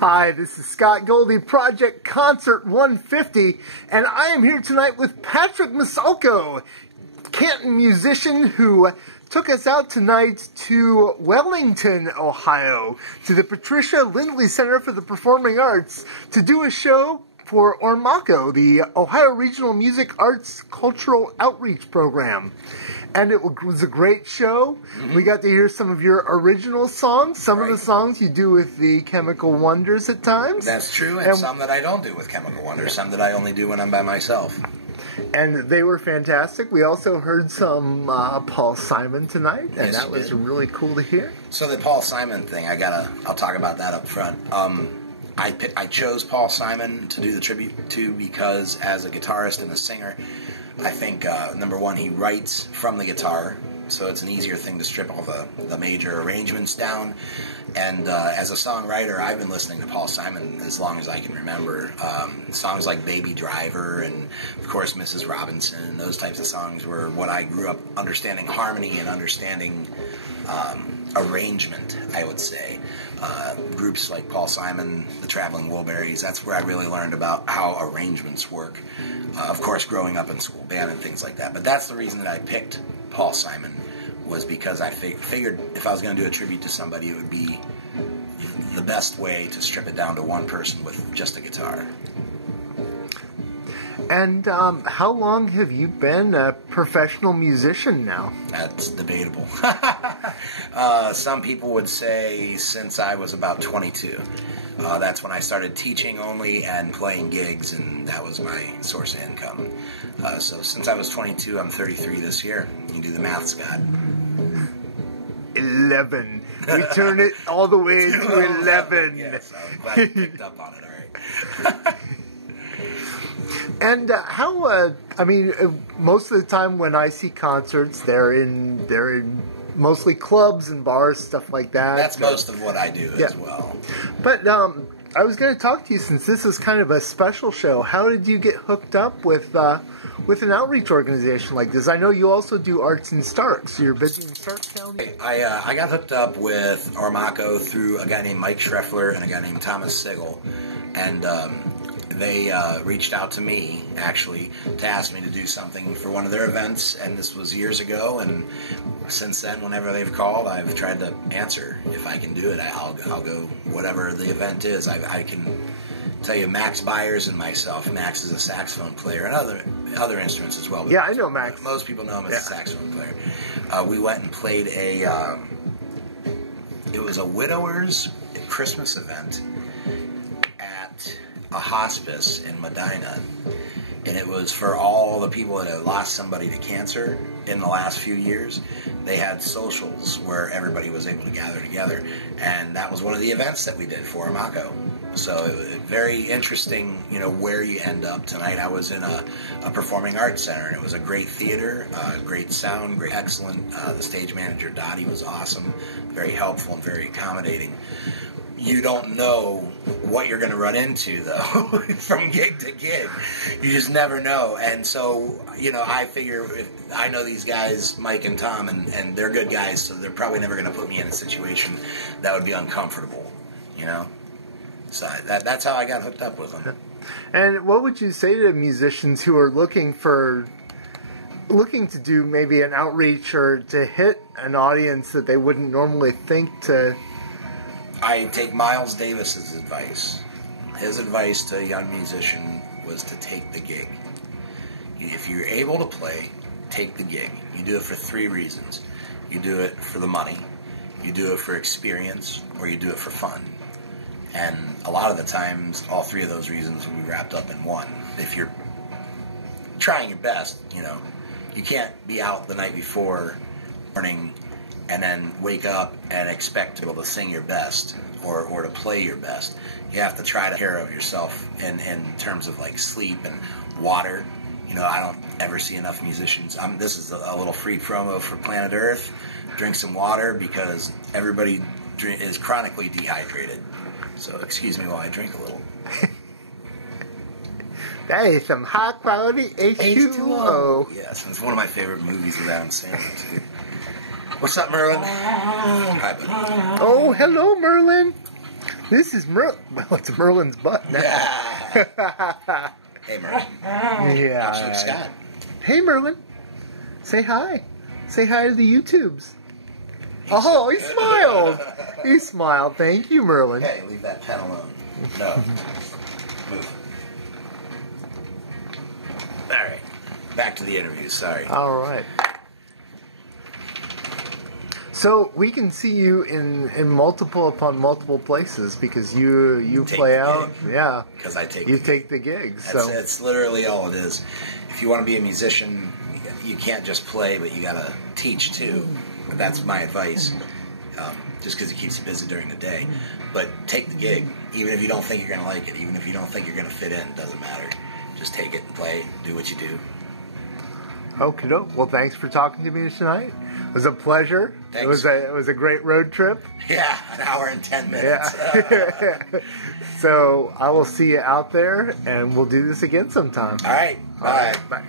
Hi, this is Scott Goldie, Project Concert 150, and I am here tonight with Patrick Masalko, Canton musician who took us out tonight to Wellington, Ohio, to the Patricia Lindley Center for the Performing Arts to do a show for Ormako, the Ohio Regional Music Arts Cultural Outreach Program. And it was a great show. We got to hear some of your original songs, some of the songs you do with the Chemical Wonders at times. That's true, and some that I don't do with Chemical Wonders, some that I only do when I'm by myself. And they were fantastic. We also heard some Paul Simon tonight, and that was really cool to hear. So the Paul Simon thing, I'll talk about that up front. I chose Paul Simon to do the tribute to because as a guitarist and a singer, I think, number one, he writes from the guitar, so it's an easier thing to strip all the major arrangements down. And as a songwriter, I've been listening to Paul Simon as long as I can remember. Songs like Baby Driver and, of course, Mrs. Robinson, and those types of songs were what I grew up understanding harmony and understanding arrangement, I would say. Groups like Paul Simon, the Traveling Wilburys, that's where I really learned about how arrangements work. Of course, growing up in school band and things like that. But that's the reason that I picked Paul Simon, was because I figured if I was going to do a tribute to somebody, it would be the best way to strip it down to one person with just a guitar. And how long have you been a professional musician now? That's debatable. Some people would say since I was about 22. That's when I started teaching only and playing gigs, and that was my source of income. So since I was 22, I'm 33 this year. You can do the math, Scott. 11. We turn it all the way to 11. Yes, I'm glad you picked up on it, all right. And how? I mean, most of the time when I see concerts, they're in mostly clubs and bars, stuff like that. That's most of what I do as well. But I was going to talk to you, since this is kind of a special show. How did you get hooked up with an outreach organization like this? I know you also do Arts in Stark, so you're busy in Stark County. I got hooked up with Ormako through a guy named Mike Schreffler and a guy named Thomas Sigel, and they reached out to me, actually, to ask me to do something for one of their events, and this was years ago, and since then, whenever they've called, I've tried to answer. If I can do it, I'll go whatever the event is. I can tell you Max Byers and myself. Max is a saxophone player and other instruments as well. Yeah, I know Max. Most people know him as a saxophone player. We went and played it was a widower's Christmas event at a hospice in Medina, and it was for all the people that had lost somebody to cancer in the last few years. They had socials where everybody was able to gather together, and that was one of the events that we did for Ormako. So it was very interesting, where you end up. Tonight I was in a performing arts center, and it was a great theater, great sound, great, excellent. The stage manager, Dottie, was awesome, very helpful and very accommodating. You don't know what you're going to run into, though, from gig to gig. You just never know. And so, I figure I know these guys, Mike and Tom, and they're good guys, so they're probably never going to put me in a situation that would be uncomfortable, So that's how I got hooked up with them. And what would you say to musicians who are looking to do maybe an outreach or to hit an audience that they wouldn't normally think to? I take Miles Davis's advice. His advice to a young musician was to take the gig. If you're able to play, take the gig. You do it for 3 reasons. You do it for the money, you do it for experience, or you do it for fun. And a lot of the times, all 3 of those reasons will be wrapped up in one. If you're trying your best, you can't be out the night before morning and then wake up and expect to be able to sing your best or to play your best. You have to try to take care of yourself in terms of like sleep and water. I don't ever see enough musicians. This is a little free promo for Planet Earth. Drink some water, because everybody is chronically dehydrated. So excuse me while I drink a little. That is some high quality H2O. Yes, it's one of my favorite movies with Adam Sandler too. What's up, Merlin? Hi, buddy. Oh, hello, Merlin. This is Well, it's Merlin's butt now. Yeah. Hey, Merlin. Yeah. Actually, Scott. Hey, Merlin. Say hi. Say hi to the YouTubes. Oh, he smiled. He smiled. Thank you, Merlin. Hey, leave that pen alone. No. Move. All right. Back to the interview. Sorry. All right. So we can see you in multiple upon multiple places because you Take play the out. gig. Yeah. Because I take You the take the gigs. That's literally all it is. If you want to be a musician, you can't just play, but you got to teach too. That's my advice. Just because it keeps you busy during the day. But take the gig, even if you don't think you're going to like it, even if you don't think you're going to fit in, doesn't matter. Just take it and play, do what you do. Okay, well, thanks for talking to me tonight. It was a pleasure. Thanks. It was a great road trip. Yeah, an hour and 10 minutes. Yeah. So I will see you out there, and we'll do this again sometime. All right, bye. Bye.